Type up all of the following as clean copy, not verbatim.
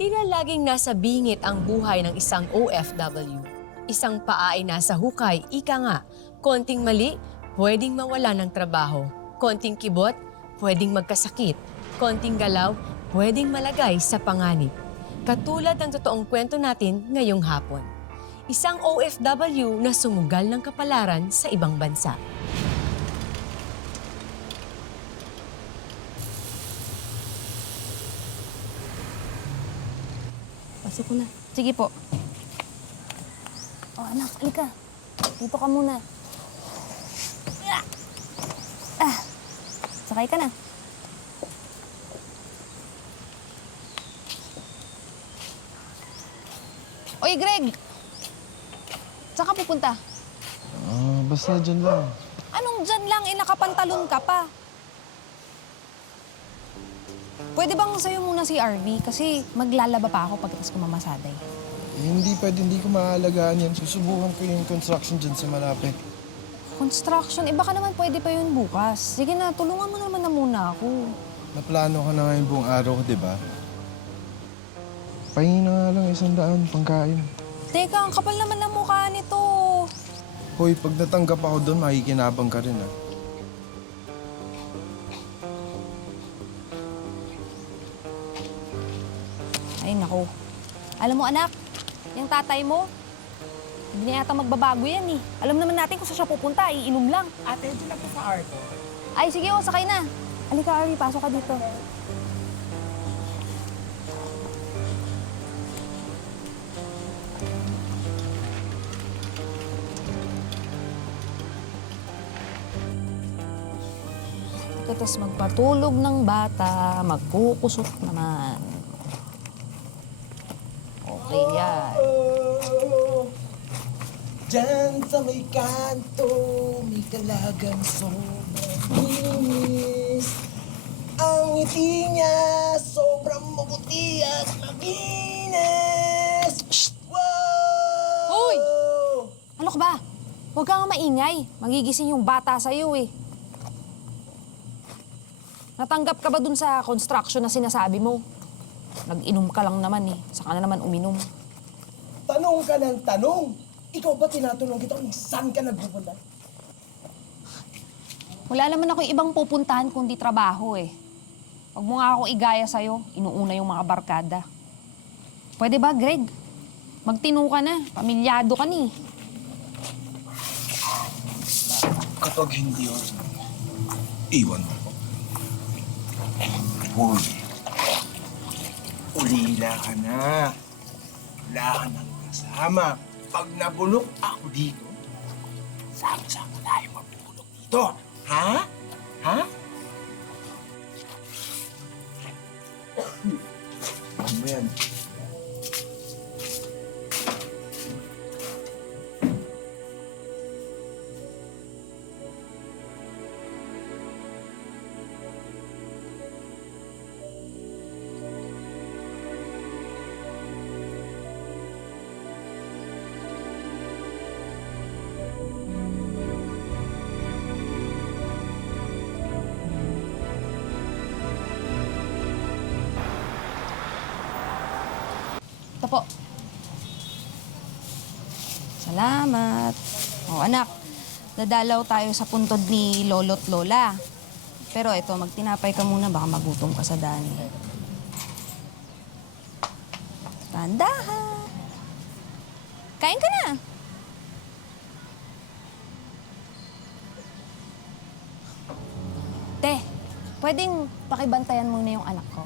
Tila laging nasa bingit ang buhay ng isang OFW. Isang paa ay nasa hukay, ika nga. Konting mali, pwedeng mawala ng trabaho. Konting kibot, pwedeng magkasakit. Konting galaw, pwedeng malagay sa panganib. Katulad ng totoong kwento natin ngayong hapon. Isang OFW na sumugal ng kapalaran sa ibang bansa. Pasok ko na. Sige po. Oh, anak, halika. Dito ka muna. Sakay ka na. Oy, Greg! Saan ka pupunta? Basta dyan lang. Anong dyan lang? Nakapantalon ka pa. Pwede bang sa'yo muna si RV? Kasi maglalaba pa ako pagkatapos ko mamasaday. Hindi pwede, hindi ko maaalagaan yan. Susubukan ko yung construction dyan sa malapit. Construction? Baka naman pwede pa yun bukas. Sige na, tulungan mo naman na muna ako. Naplano ko na ngayon buong araw ko, di ba? Pahingi na nga lang 100 pangkain. Teka, ang kapal naman ng mukha nito. Hoy, pag natanggap ako doon, makikinabang ka rin, ah. Ay, naku. Alam mo, anak, yung tatay mo, hindi na yata magbabago yan eh. Alam naman natin kung saan siya pupunta, iinom lang. Ate, dyan lang po sa Arco. Ay, sige, sakay na. Halika, Ari, pasok ka dito. Tapos magpatulog ng bata, magkukusot naman. Okay yan. Diyan sa may kanto, may dalagang sobrang linis. Ang ngiti niya, sobrang mabuti at makinis. Shhh! Wow! Hoy! Ano ka ba? Huwag ka nga maingay. Magigising yung bata sa'yo eh. Natanggap ka ba dun sa construction na sinasabi mo? Nag-inom ka lang naman eh. Saka na naman uminom. Tanong ka ng tanong. Ikaw ba tinatanong kita kung saan ka nagpupunta? Wala naman ako ibang pupuntahan kundi trabaho eh. Huwag mo nga ako igaya sa'yo. Inuuna yung mga barkada. Pwede ba, Greg? Magtino ka na. Pamilyado ka ni. Kapag hindi ako, iwan mo. Hoy, ulila ka na. Wala ka nang kasama. Pag nabulok ako dito, sama-sama tayo mabulok dito. Ha? Ha? Ano ba yan? Ito po. Salamat. O anak, dadalaw tayo sa puntod ni Lolo't Lola. Pero ito, magtinapay ka muna, baka magutom ka sa daan. Tandahan. Kain ka na. Te, pwedeng pakibantayan muna yung anak ko.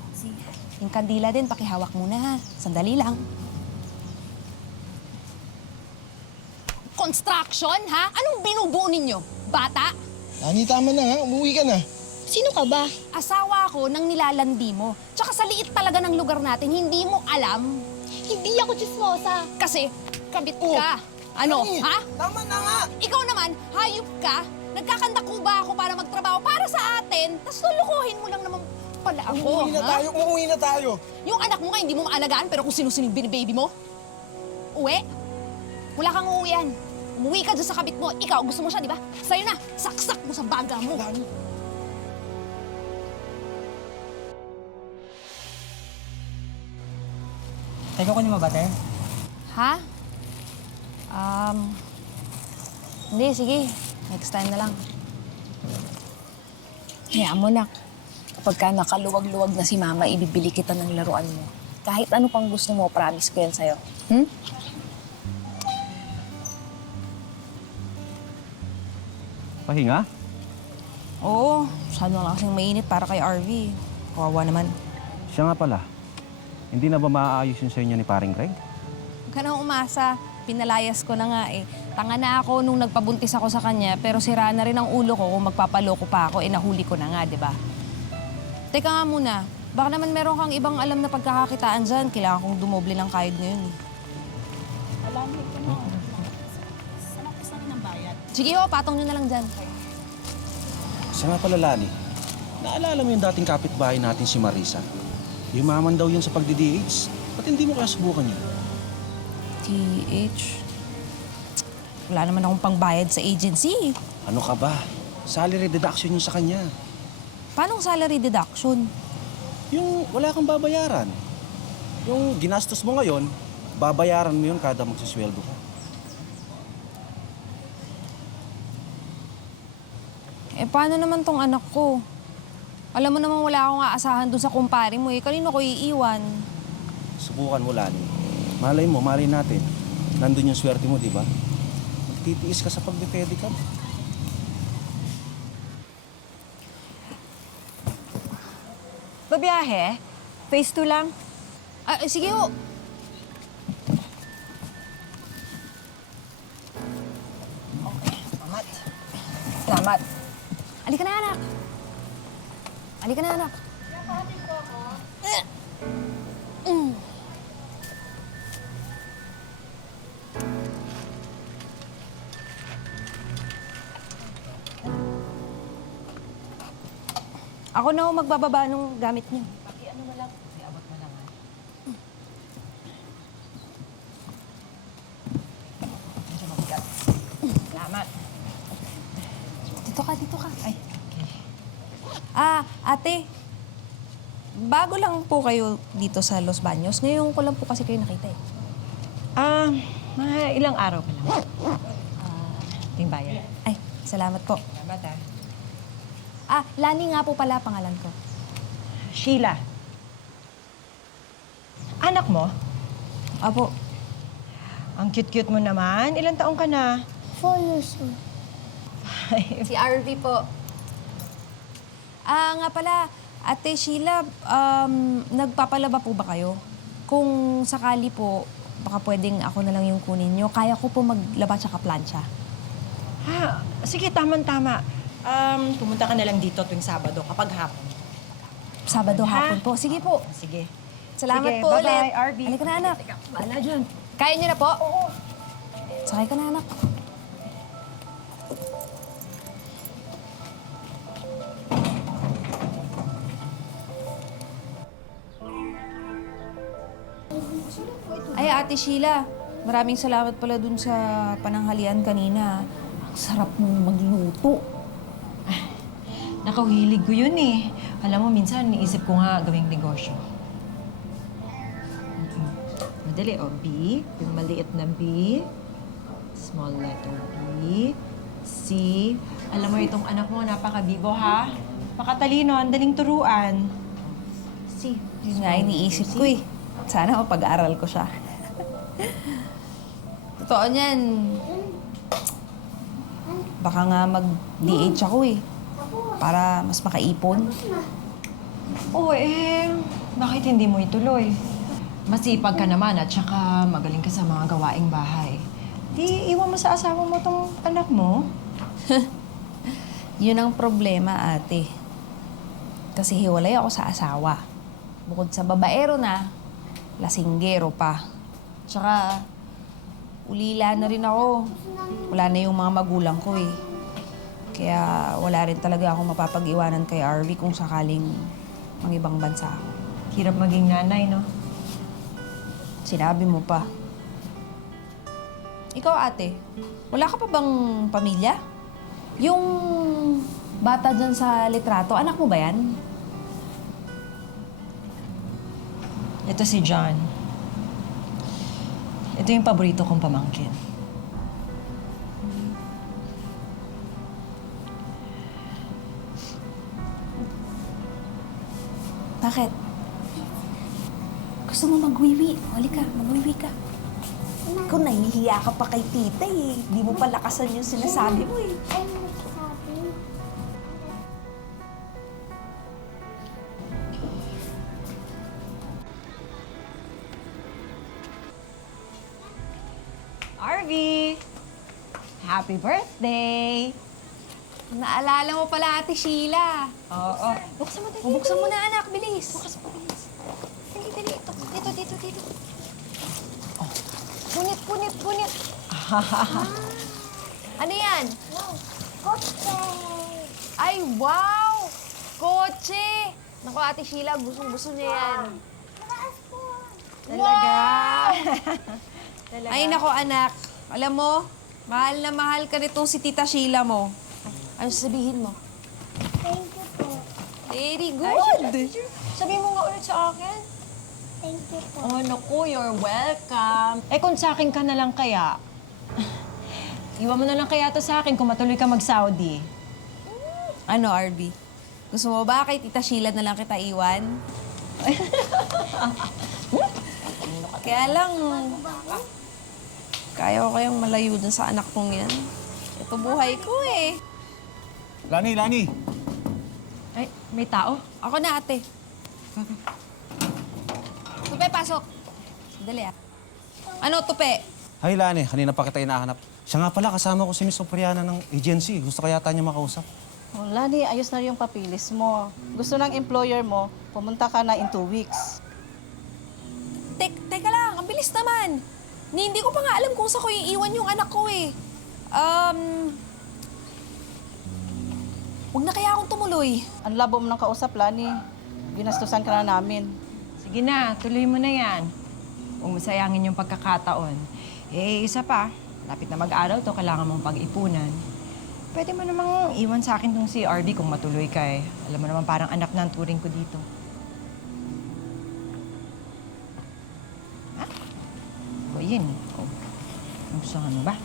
Yung kandila din, pakihawak muna ha. Sandali lang. Construction, ha? Anong binubuo ninyo? Bata? Ani, tama na nga. Umuwi ka na. Sino ka ba? Asawa ko nang nilalandi mo. Tsaka sa liit talaga ng lugar natin, hindi mo alam. Hindi ako chismosa. Kasi kabit ka. Ano, Ani, ha? Tama na nga! Ikaw naman, hayop ka. Nagkakandakuba ako para magtrabaho para sa atin, tapos lulukuhin mo lang naman pala ako, Umuwi na tayo. Yung anak mo nga hindi mo maalagaan, pero kung sino-sino yung binibaby mo? Uwi? Wala kang uuwian. Umuwi ka dyan sa kabit mo. Ikaw, gusto mo siya, di ba? Sa'yo na, saksak mo sa baga mo. Dani. Teka ko niyo mabate? Ha? Hindi, sige. Next time na lang. Hayaan mo, nak. Kapag ka nakaluwag-luwag na si Mama, ibibili kita ng laruan mo. Kahit ano pang gusto mo, promise ko yan sa'yo. Hmm? Pahinga? Oo. Masyado na kasing mainit para kay RV. Kawawa naman. Siya nga pala. Hindi na ba maaayos yung sa inyo ni paring Greg? Huwag ka nang umasa. Pinalayas ko na nga eh. Tanga na ako nung nagpabuntis ako sa kanya, pero sira na rin ang ulo ko kung magpapaloko pa ako, nahuli ko na nga, di ba? Teka nga muna, baka naman meron kang ibang alam na pagkakakitaan dyan. Kailangan kong dumoble ng kayod ngayon. Sige ho, patong nyo na lang dyan. Siya nga pala, Lani. Naalala mo yung dating kapitbahay natin si Marisa? Yumaman daw yun sa pagdi-DH. Ba't hindi mo kaya subukan yun? TH? Wala naman akong pangbayad sa agency. Ano ka ba? Salary deduction yun sa kanya. Paano salary deduction? Yung wala kang babayaran. Yung ginastos mo ngayon, babayaran mo yun kada magsisweldo ka. Eh, paano naman tong anak ko? Alam mo naman wala akong aasahan dun sa kumpare mo eh. Kanino ko iiwan? Subukan mo, Lani. Malay natin. Nandun yung swerte mo, di ba? Magtitiis ka sa pagbe-pedicab. Babiyahe? Phase 2 lang? Sige ho. Salamat. Halika na, anak. Halika na, anak. Ako na ho magbababa nung gamit niyo. Salamat. Dito ka. Ay. Ate. Bago lang po kayo dito sa Los Baños. Ngayon ko lang po kasi kayo nakita eh. Mga ilang araw pa lang. Ting bayan. Ay, salamat po. Salamat Lani nga po pala pangalan ko. Sheila. Anak mo? Apo, Ang cute-cute mo naman. Ilang taong ka na? 4 years old. si RV po. Nga pala, Ate Sheila, nagpapalaba po ba kayo? Kung sakali po, baka pwedeng ako na lang yung kunin nyo. Kaya ko po maglaba tsaka plancha. Sige, tamang-tama. Pumunta ka na lang dito tuwing Sabado kapag hapon. Sabado hapon po. Sige po. Sige. Salamat Sige, po bye-bye, ulit. RV. Halika na, anak. Bahala dyan. Kaya niyo na po? Oo. Sakay ka na, anak. Ay, Ate Sheila, maraming salamat pala dun sa pananghalian kanina. Ang sarap mong magluto. Nakahilig ko yun eh. Alam mo, minsan niisip ko nga gawing negosyo. Madali, B. Yung maliit na B. Small letter B. C. Alam mo, itong anak mo, napakabibo ha? Pakatalino, ang daling turuan. C. Yun nga, iniisip ko eh. Sana mapag-aaral ko siya. Totoo niyan. Baka nga mag-DH ako eh. Para mas makaipon. Oo bakit hindi mo ituloy? Masipag ka naman at saka magaling ka sa mga gawaing bahay. Di iwan mo sa asawa mo tong anak mo. Yun ang problema, ate. Kasi hiwalay ako sa asawa. Bukod sa babaero na, lasinggero pa. Tsaka, ulila na rin ako. Wala na yung mga magulang ko eh. Kaya wala rin talaga akong mapapag-iwanan kay RV kung sakaling mang ibang bansa ako. Hirap maging nanay, no? Sinabi mo pa. Ikaw, ate, wala ka pa bang pamilya? Yung bata dyan sa litrato, anak mo ba yan? Ito si John. Ito yung paborito kong pamangkin. Bakit? Gusto mo magwiwi? Huli ka, magwiwi ka. Ikaw, nahihiya ka pa kay tita eh. Di mo pa lakasan yung sinasabi mo eh. Arvie! Happy birthday! Naalala mo pala, Ate Sheila. Oo. Buksan mo dito. Bubuksan mo na, anak. Bilis. Bukas mo, bilis. Dali, dali. Ito. Dito. Oh. Punit. Ano yan? Ay, wow! Kotse! Naku, Ate Sheila, gustong-gusto niya yan. Talaga. Ay, nako, anak. Alam mo, mahal na mahal ka nitong si Tita Sheila mo. Ano sasabihin mo? Thank you po. Very good! Sabi mo nga ulit sa akin. Thank you po. Oh, naku, you're welcome. Eh, kung sa akin ka na lang kaya, iwan mo na lang kaya to sa akin kung matuloy ka mag-Saudi. Ano, RB? Gusto mo ba kay Tita Sheila na lang kita iwan? Kaya lang, kaya ko kayang malayo dun sa anak kong yan. Ito buhay ko eh. Lani! Ay, may tao. Ako na, ate. Tupe, pasok. Sandali ah. Ano, Tupe? Hi, Lani. Kanina pa kita hinahanap. Siya nga pala, kasama ko si Miss Sopriana ng agency. Gusto kaya niya makausap. Oh, Lani, ayos na yung papilis mo. Gusto ng employer mo, pumunta ka na in 2 weeks. Teka lang, ang bilis naman. Hindi ko pa nga alam kung saan ko iiwan yung anak ko eh. Huwag na kaya akong tumuloy. Ang labo mo ng kausap, Lani. Ginastusan ka na namin. Sige na, tuloy mo na yan. Huwag mo sayangin yung pagkakataon. Eh, isa pa, lapit na mag-araw to, kailangan mong pag-ipunan. Pwede mo namang iwan sa akin tong si RB kung matuloy ka eh. Alam mo naman parang anak na ang turing ko dito. Ha? O, yun. O, gusto mo ba?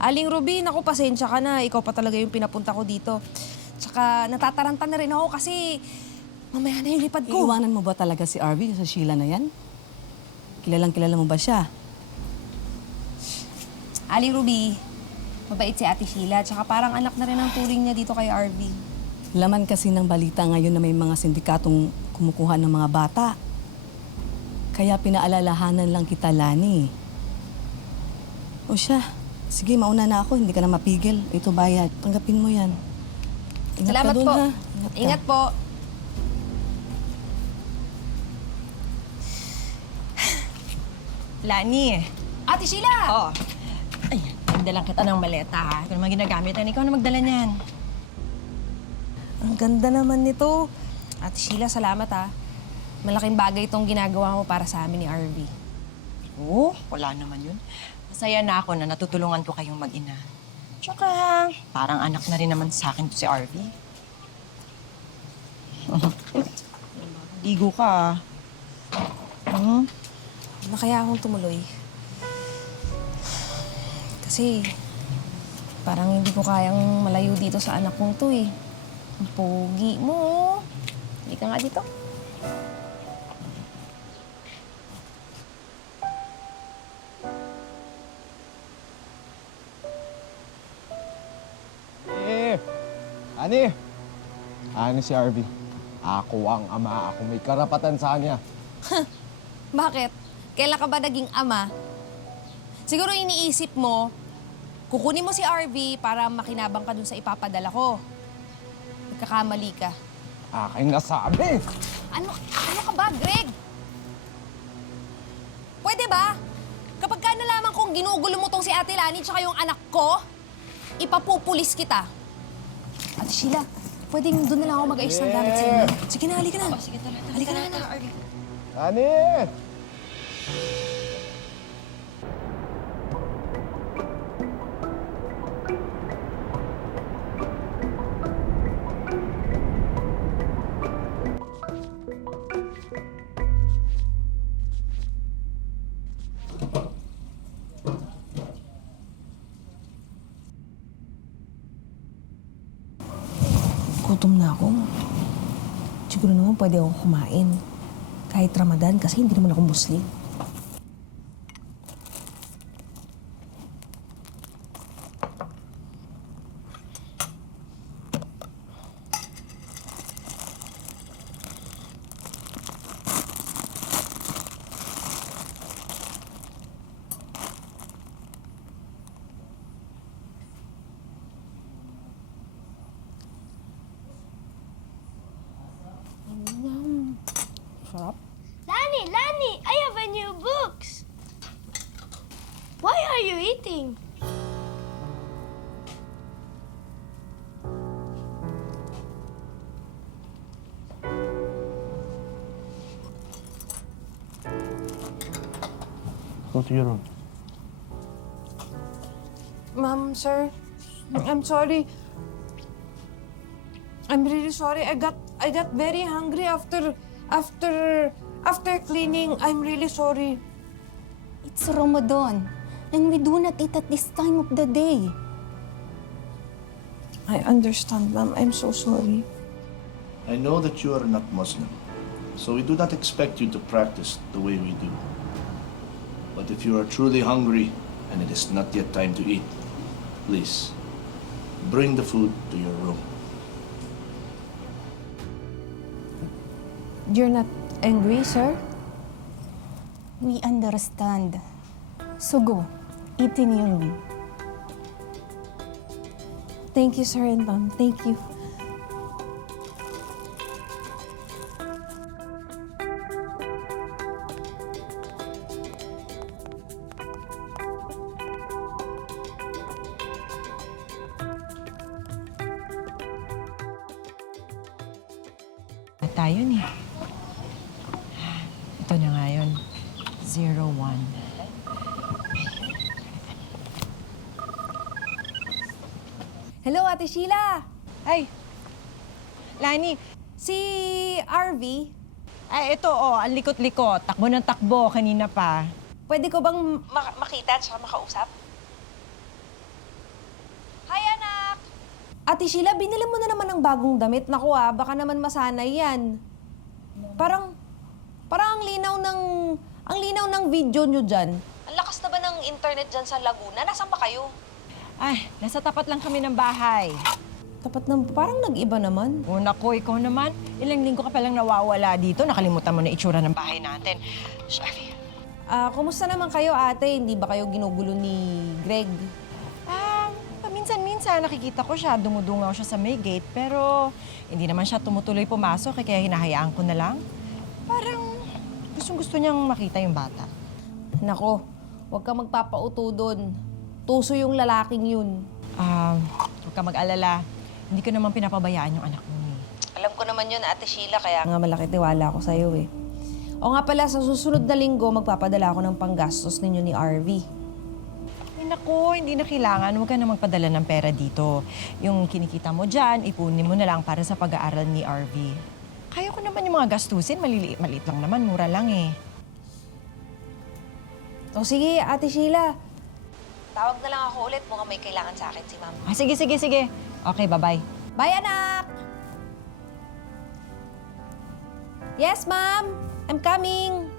Aling Ruby, naku, pasensya ka na. Ikaw pa talaga yung pinapunta ko dito. Tsaka natataranta na rin ako kasi mamaya na yung lipad ko. Iiwanan mo ba talaga si Arvie sa Sheila na yan? Kilala mo ba siya? Aling Ruby, mabait si Ate Sheila. Tsaka parang anak na rin ang turing niya dito kay RV. Laman kasi ng balita ngayon na may mga sindikatong kumukuha ng mga bata. Kaya pinaalalahanan lang kita, Lani. O siya, sige, mauna na ako. Hindi ka na mapigil. Ito bayad. Tanggapin mo yan. Ingat Salamat ka dun, po. ha? Ka. Ingat po. Lani. Ate Sheila! Oo. Ay, nagdalang kita ng maleta ha. Ito naman ginagamit. Ikaw na magdala niyan. Ang ganda naman nito. Ate Sheila, salamat ha. Malaking bagay itong ginagawa mo para sa amin ni RV. Oo, wala naman yun. Masaya na ako na natutulungan ko kayong mag-ina. Tsaka, parang anak na rin naman sa akin to si RV. Ligo ka. Na kaya akong tumuloy. Kasi, parang hindi ko kayang malayo dito sa anak kong to eh. Ang pogi mo. Hindi ka nga dito. Ani? Ani si Arvie. Ako ang ama. Ako may karapatan sa kanya. Bakit? Kailan ka ba naging ama? Siguro iniisip mo, kukunin mo si RV para makinabang ka dun sa ipapadala ko. Nagkakamali ka. Aking nasabi! Ano ka ba, Greg? Pwede ba? Kapag ka nalaman kong ginugulo mo tong si Ate Lani tsaka yung anak ko, ipapupulis kita. Ate Sheila, pwedeng doon na lang ako mag-ayos ng gamit sa inyo. Sige na, halika na. Sige, halika na, anak. Ani! gutom na ako. Siguro naman pwede ako kumain. Kahit Ramadan kasi hindi naman ako Muslim. Sarap. Lani, I have a new books. Why are you eating? Go to your room. Ma'am, sir, I'm sorry. I'm really sorry. I got very hungry after cleaning. I'm really sorry. It's Ramadan, and we do not eat at this time of the day. I understand, ma'am. I'm so sorry. I know that you are not Muslim, so we do not expect you to practice the way we do. But if you are truly hungry and it is not yet time to eat, please bring the food to your room. You're not angry, sir? We understand. So go, eat in your room. Thank you, sir and ma'am. Thank you. Tayo ni. Ito na nga yun. 01. Hello, Ate Sheila. Ay! Lani, Si RV, ay ito ang likot-likot. Takbo ng takbo kanina pa. pwede ko bang Makita at saka makausap? Hi, anak! Ate Sheila, binili mo na naman ng bagong damit. Naku baka naman masanay yan. Parang ang linaw ng video nyo dyan. Ang lakas na ba ng internet dyan sa Laguna? Nasaan ba kayo? Ay, nasa tapat lang kami ng bahay. Tapat na, parang nag-iba naman. O nako, ikaw naman. Ilang linggo ka palang nawawala dito. Nakalimutan mo na itsura ng bahay natin. Sharvie. Kumusta naman kayo, ate? Hindi ba kayo ginugulo ni Greg? Paminsan-minsan nakikita ko siya, dumudungaw siya sa may gate, pero hindi naman siya tumutuloy pumasok, kaya hinahayaan ko na lang. Parang gustong-gusto niyang makita yung bata. Nako, huwag ka magpapauto doon. Tuso yung lalaking yun. Huwag ka mag-alala. Hindi ko naman pinapabayaan yung anak mo. Alam ko naman yun, Ate Sheila, kaya nga malaki tiwala ko sa'yo eh. O nga pala, sa susunod na linggo, magpapadala ako ng panggastos ninyo ni RV. Ay naku, hindi na kailangan. Huwag ka na magpadala ng pera dito. Yung kinikita mo dyan, ipunin mo na lang para sa pag-aaral ni RV. Kaya ko naman yung mga gastusin. Maliit lang naman, mura lang eh. O sige, Ate Sheila. Tawag na lang ako ulit. Mukhang may kailangan sa akin si Ma'am. Sige. Okay, bye-bye. Bye, anak! Yes, Ma'am. I'm coming.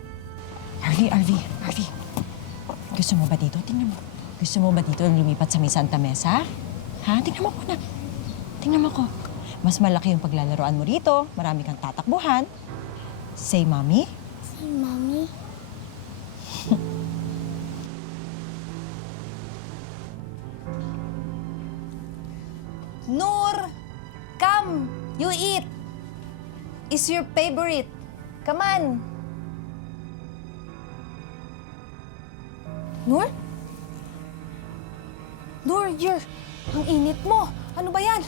RV. Gusto mo ba dito? Tingnan mo. Gusto mo ba dito lumipat sa may Santa Mesa? Ha? Tingnan mo ko na. Tingnan mo ko. Mas malaki yung paglalaroan mo rito. Marami kang tatakbuhan. Say, Mommy. Say, Mommy. Noor, come. You eat. It's your favorite. Come on. Noor? Noor, ang init mo. Ano ba yan?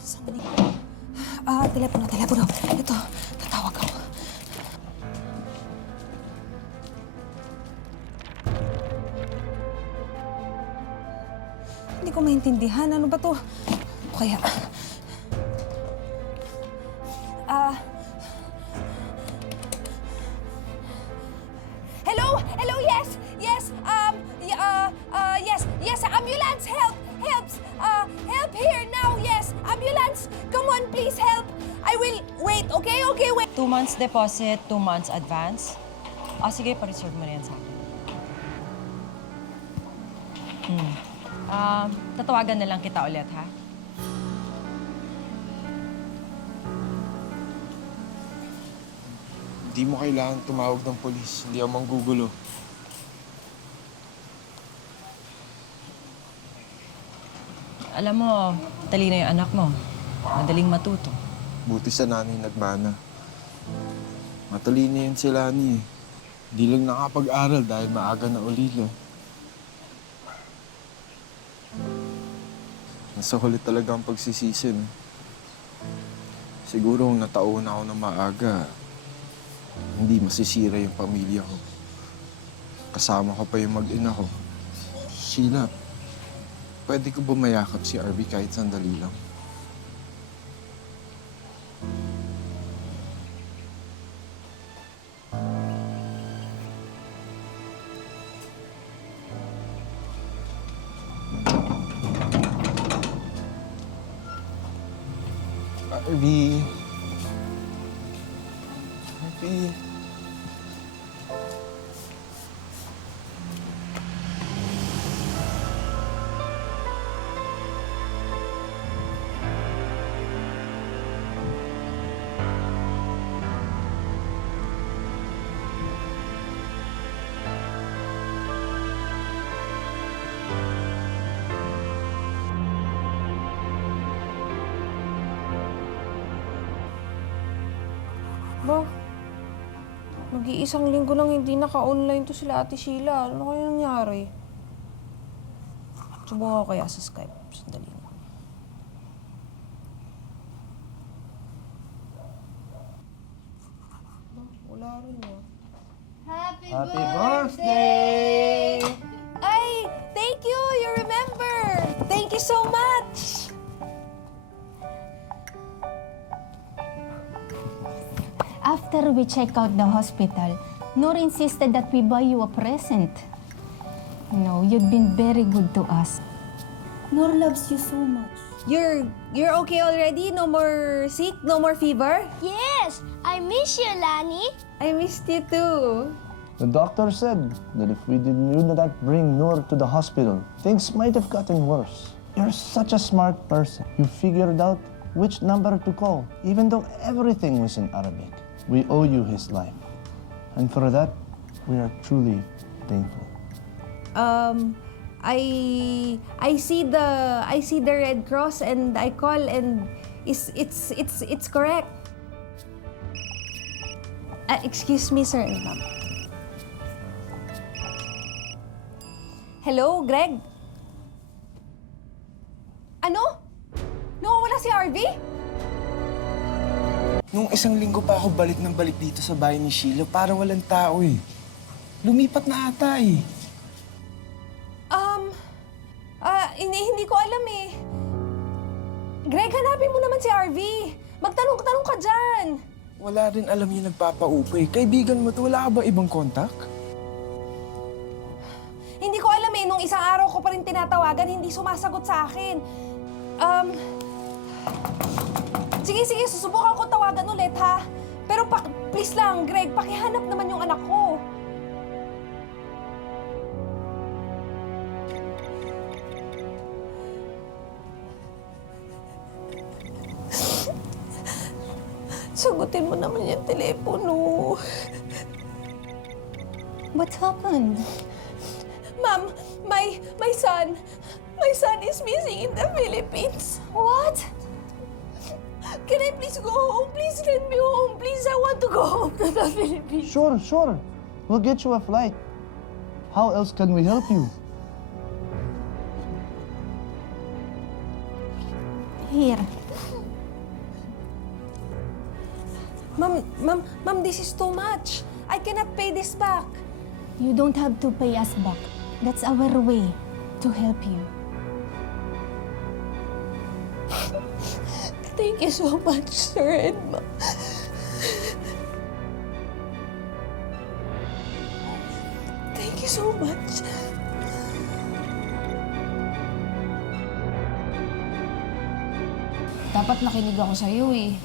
Sandali. Telepono. Ito, tatawag ako. Hindi ko maintindihan. Ano ba to? Kaya... Hello, yes, ambulance, helps. I will wait, okay? Okay, wait. 2 months deposit, 2 months advance. Sige, pa-reserve mo na yan sa akin. Tatawagan na lang kita ulit, ha? Hindi mo kailangan tumawag ng polis. Hindi ako manggugulo. Alam mo, talino yung anak mo. Madaling matuto. Buti sa nanay nagmana. Matalino yun si Lani eh. Hindi lang nakapag-aral dahil maaga na ulila. Nasa huli talaga ang pagsisisin. Siguro kung nataon ako ng maaga, hindi masisira yung pamilya ko. Kasama ko pa yung mag-ina ko. Sheila, pwede ko ba mayakap si Arby kahit sandali lang? Arby. Arby. Ba, mag-iisang linggo nang hindi naka-online to sila Ate Sheila. Ano kaya nangyari? Subukan ko kaya sa Skype. Sandali lang. Wala rin ah. Happy birthday! Ay! Thank you! You remember! Thank you so much! After we check out the hospital, Noor insisted that we buy you a present. No, you've been very good to us. Noor loves you so much. You're okay already? No more sick? No more fever? Yes, I miss you, Lani. I missed you too. The doctor said that if we did not bring Noor to the hospital, things might have gotten worse. You're such a smart person. You figured out which number to call, even though everything was in Arabic. We owe you his life. And for that, we are truly thankful. I see the Red Cross and I call and it's correct. Excuse me, sir and ma'am. Hello, Greg? Ano? Nawawala si Harvey? Nung isang linggo pa ako balik ng balik dito sa bahay ni Sheila, parang walang tao eh. Lumipat na ata eh. Hindi ko alam eh. Greg, hanapin mo naman si Harvey. Magtanong-tanong ka dyan. Wala rin alam yung nagpapaupo eh. Kaibigan mo to, wala ka ba ibang kontak? Hindi ko alam eh. Nung isang araw ko pa rin tinatawagan, hindi sumasagot sa akin. Sige, susubukan ko tawagan ulit, ha? Pero please lang, Greg, pakihanap naman yung anak ko. Sagutin mo naman yung telepono. What happened? Ma'am, my son is missing in the Philippines. What? Can I please go home? Please send me home. Please, I want to go home to the Philippines. Sure. We'll get you a flight. How else can we help you? Here. Ma'am, this is too much. I cannot pay this back. You don't have to pay us back. That's our way to help you. Thank you so much, sir and ma'am. Thank you so much. Dapat nakinig ako sa'yo eh.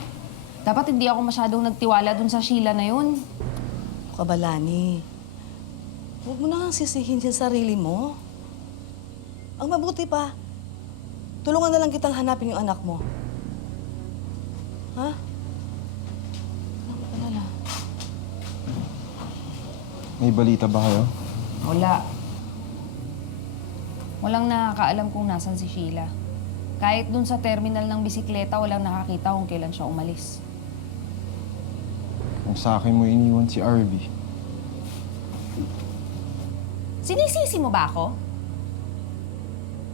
Dapat hindi ako masyadong nagtiwala dun sa Sheila na yun. Ano ka ba, Lani? Huwag mo na nga sisihin yung sarili mo. Ang mabuti pa, tulungan na lang kitang hanapin yung anak mo. Ha? Ano ka pala? May balita ba kayo? Wala. Walang nakakaalam kung nasan si Sheila. Kahit dun sa terminal ng bisikleta, walang nakakita kung kailan siya umalis. Kung sa akin mo iniwan si Arby. Sinisisi mo ba ako?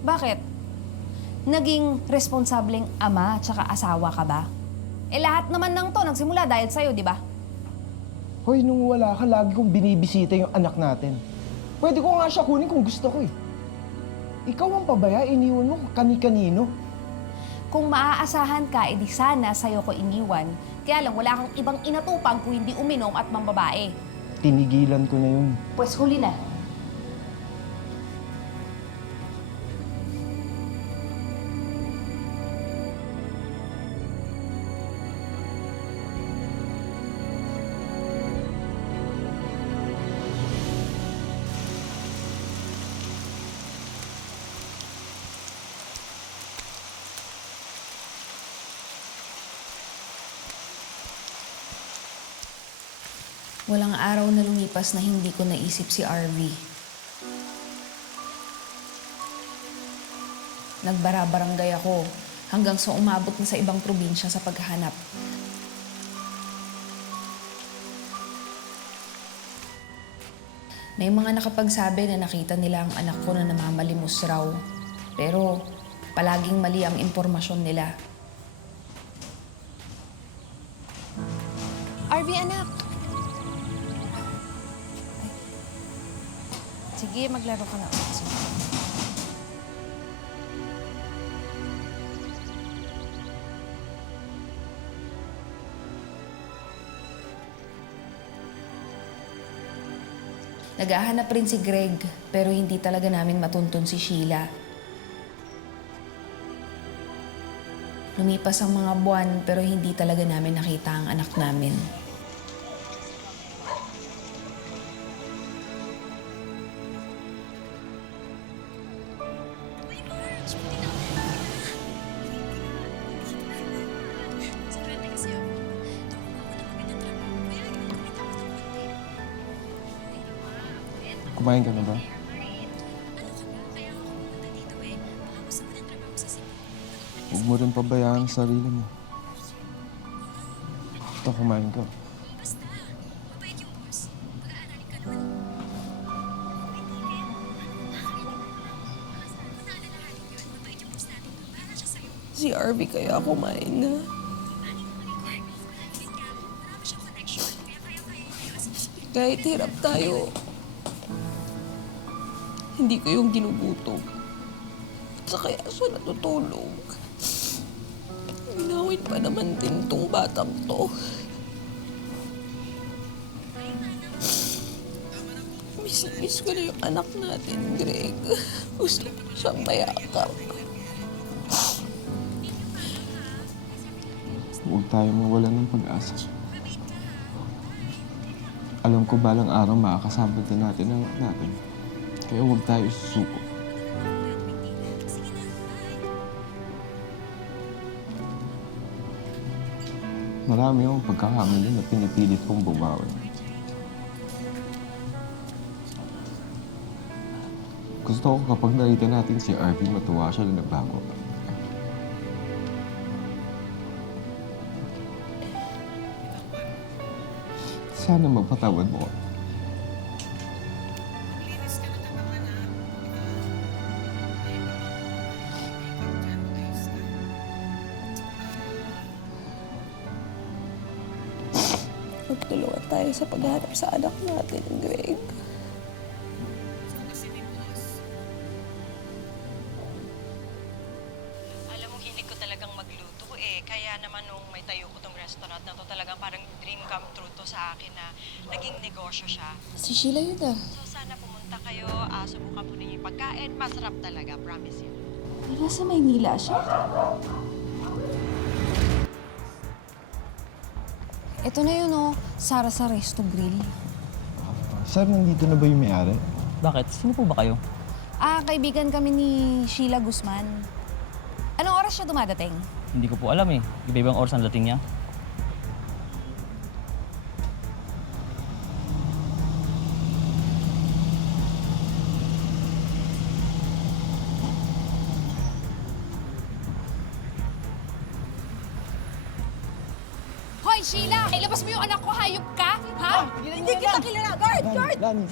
Bakit? Naging responsableng ama at saka asawa ka ba? Eh lahat naman ng to nagsimula dahil sa'yo, di ba? Hoy, nung wala ka, lagi kong binibisita yung anak natin. Pwede ko nga siya kunin kung gusto ko eh. Ikaw ang pabaya, iniwan mo kani-kanino. Kung maaasahan ka, edi sana sa'yo ko iniwan. Kaya lang, wala kang ibang inatupag kung hindi uminom at mambabae. Tinigilan ko na yun. Pues huli na. Walang araw na lumipas na hindi ko naisip si RV. Nagbara-barangay ako hanggang sa umabot na sa ibang probinsya sa paghahanap. May mga nakapagsabi na nakita nila ang anak ko na namamalimos raw. Pero palaging mali ang impormasyon nila. RV, anak! Sige, maglaro ka na. Naghahanap rin si Greg, pero hindi talaga namin matuntun si Sheila. Lumipas ang mga buwan, pero hindi talaga namin nakita ang anak namin. Kumain ka na ba? Huwag mo rin pabayaan ang sarili mo. Ito, kumain ka. Si RV kaya kumain na. Kahit hirap tayo, hindi ko yung ginugutom. Sa kaya siya natutulog. Inawin pa naman din tong batang to. Miss ko na yung anak natin, Greg. Gusto ko siyang mayakap. Huwag tayo mawalan ng pag-asa. Alam ko balang araw makakasabot na natin ang anak natin. Kaya huwag tayo susuko. Marami akong pagkakamali na pinipilit kong bumawi. Gusto ko kapag nakita natin si RV, matuwa siya na nagbago. Sana magpatawad mo. Magtulungan tayo sa paghanap sa anak natin, Greg. Alam mo, hilig ko talagang magluto eh. Kaya naman nung may tayo ko tong restaurant na to, talagang parang dream come true to sa akin na naging negosyo siya. Si Sheila yun ah. So sana pumunta kayo, subukan po ninyo yung pagkain. Masarap talaga, promise you. Nasa Maynila siya. Ito na yun, oh. Sara sa Resto Grill. Sir, nandito na ba yung may-ari? Bakit? Sino po ba kayo? Kaibigan kami ni Sheila Guzman. Anong oras siya dumadating? Hindi ko po alam eh. Iba-ibang oras ang dating niya. Hoy, Sheila! Ilabas mo yung anak ko, hayop ka? Ha? Hindi kita kilala. Guard! Guard! Lani,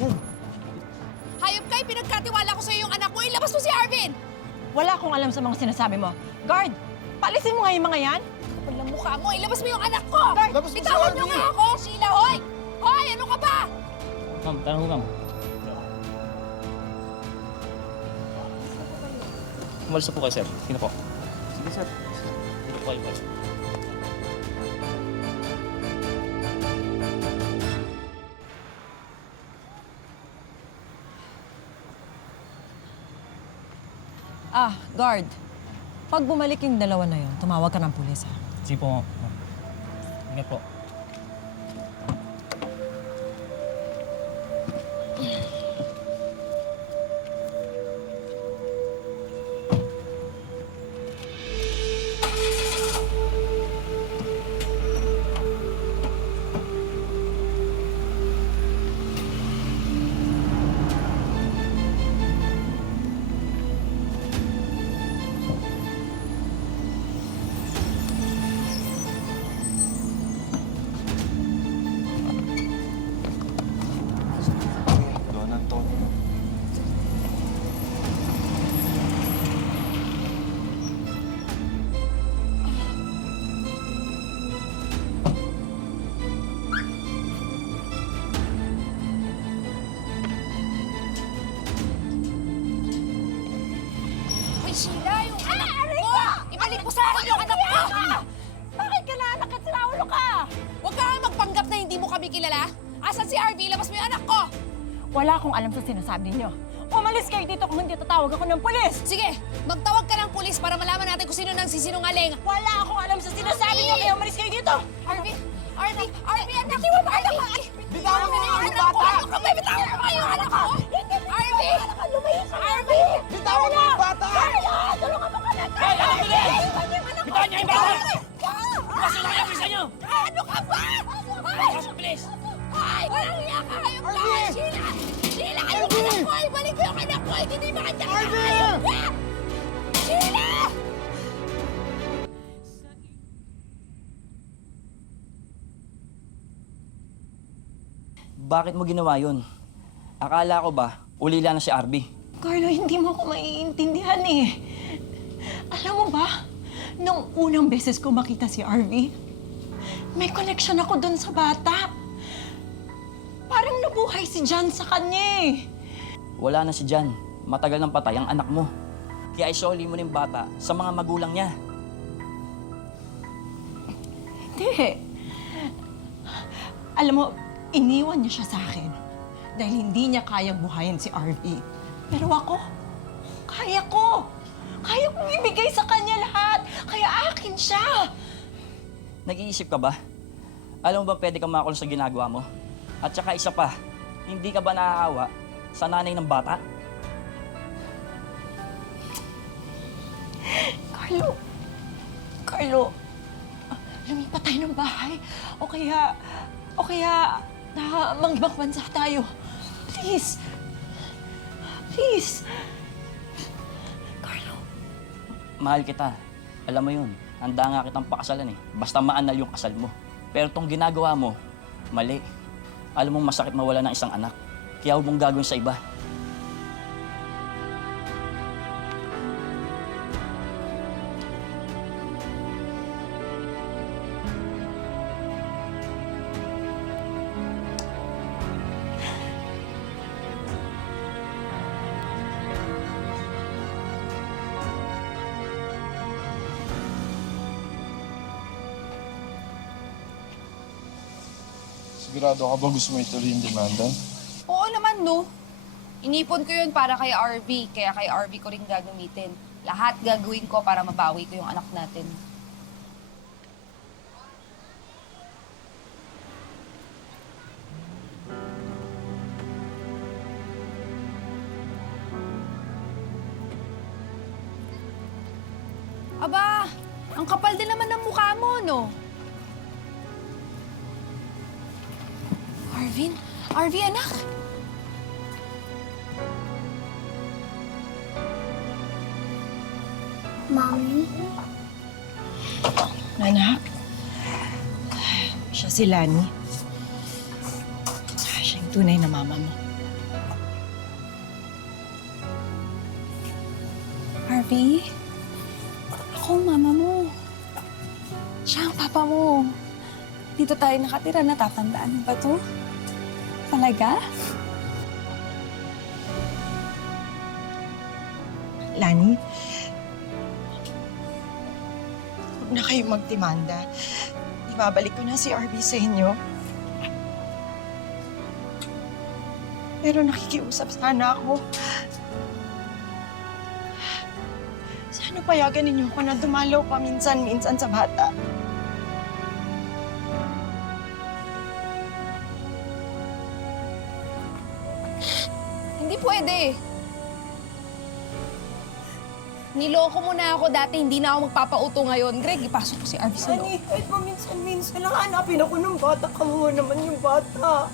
Hayop ka, pinagkatiwala ko sa'yo yung anak mo. Ilabas mo si Arvin! Wala akong alam sa mga sinasabi mo. Guard, palisin mo nga yung mga yan. Kapal ng mukha mo, ilabas mo yung anak ko! Labas mo si Bitawan Arvin! niyo nga ako! Sheila, hoy! Hoy, ano ka ba? Ma'am, tanong ko ma'am. Umalis na po kayo, sir. Sino po? Sige, sir. Dito po kayo. Guard. Pag bumalik yung dalawa na yun, tumawag ka ng pulis, ha? Sige po, ma'am. Ingat po. Don Antonio. Hoy, Sheila, yung anak mo! Ibalik mo sa akin yung anak ko! Bakit ka naanakit sa ulo ka? Huwag ka nga magpanggap na hindi mo kami kilala. Asan si Arvin? Ilabas mo yung anak ko! Wala akong alam sa sinasabi niyo. Umalis kayo dito kung hindi tatawag ako ng pulis. Sige, magtawag ka ng pulis para malaman natin kung sino nang sisinungaling. Wala akong alam sa sinasabi niyo, kaya umalis kayo dito. Arvin! Arvin! Arvin! Anak mo ba? Anak ko! Bitawan mo yung anak ko! Ano ka ba? Bitawan mo yung anak ko! Arvin! Arvin! Bitawan mo yung bata! Tulungan mo kami! Hoy, anong bilis? Bitawan niyo yung bata! Kasi na kayo sa inyo! Ano ka ba? Ay! Bilis! Ay! Walang iya ka! Hayop ka! Sheila! Sheila! Ano ka anak ko? Ibalik mo yung anak ko! Hindi makanda ka! Hayop ka! Sheila! Bakit mo ginawa yun? Akala ko ba, ulila na si Arby? Carlo, hindi mo ako maiintindihan eh. Alam mo ba, nung unang beses ko makita si RV, may connection ako dun sa bata. Parang nabuhay si John sa kanya eh. Wala na si Jan. Matagal nang patay ang anak mo. Kaya isoli mo na yung bata sa mga magulang niya. Hindi. Alam mo, iniwan niya siya sa akin dahil hindi niya kayang buhayin si RV. Pero ako, kaya ko. Kaya kong ibigay sa kanya lahat. Kaya akin siya. Nag-iisip ka ba? Alam mo ba pwede kang makulong sa ginagawa mo? At saka isa pa, hindi ka ba naaawa sa nanay ng bata? Carlo, lumipat tayo ng bahay. O kaya, mang-ibang bansa tayo. Please. Please. Carlo. Mahal kita. Alam mo yun, handa nga kitang pakasalan eh. Basta maanal yung kasal mo. Pero tong ginagawa mo, mali. Alam mong masakit mawala ng isang anak. Kaya huwag mong gagawin sa iba. Sigurado ka ba gusto mo ituloy yung demanda? Oo naman, no. Inipon ko yun para kay RV, kaya kay RV ko rin gagamitin. Lahat gagawin ko para mabawi ko yung anak natin. Aba, ang kapal din naman ng mukha mo, no? Arvin? Arvin, anak? Mommy? Anak, siya si Lani. Siya yung tunay na mama mo. Harvey? Ako ang mama mo. Siya ang papa mo. Dito tayo nakatira, natatandaan mo ba to? Talaga? Lani, huwag na kayo magdemanda. Ibabalik ko na si RV sa inyo. Pero nakikiusap sana ako. Sana payagan ninyo ako na dumalaw paminsan-minsan sa bata. Hindi pwede. Niloko mo na ako dati, hindi na ako magpapauto ngayon. Greg, ipasok ko si Arvin sa loob. Lani, kahit paminsan-minsan lang hanapin ako ng bata. Kawawa naman yung bata.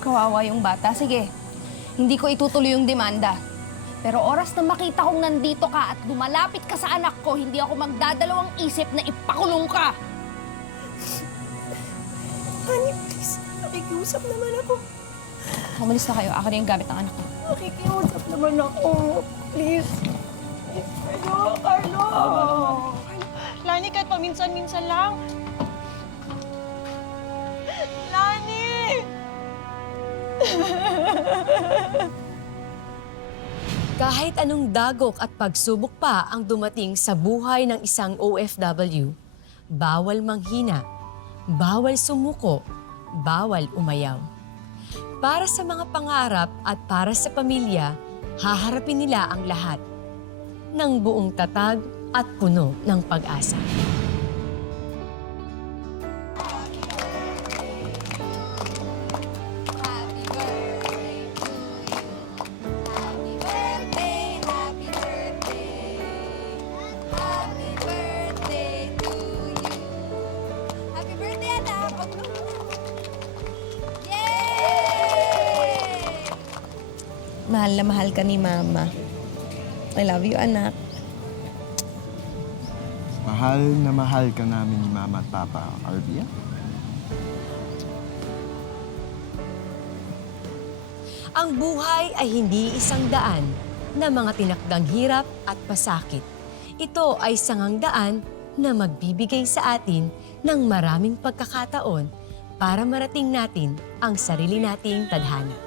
Kawawa yung bata. Sige, hindi ko itutuloy yung demanda. Pero oras na makita kong nandito ka at lumalapit ka sa anak ko, hindi ako magdadalawang isip na ipakulong ka. Lani, please. Nakikiusap naman ako. Umalis na kayo. Akin na yung gamit ng anak ko. Nakikiusap naman ako. Please. Carlo, Carlo! Lani, kahit paminsan-minsan lang. Lani! Kahit anong dagok at pagsubok pa ang dumating sa buhay ng isang OFW, bawal manghina, bawal sumuko, bawal umayaw. Para sa mga pangarap at para sa pamilya, haharapin nila ang lahat ng buong tatag at puno ng pag-asa. Mahal na mahal ka ni Mama. I love you, anak. Mahal na mahal ka namin ni Mama at Papa, Arvia. Ang buhay ay hindi isang daan na mga tinakdang hirap at pasakit. Ito ay sangang daan na magbibigay sa atin ng maraming pagkakataon para marating natin ang sarili nating tadhana.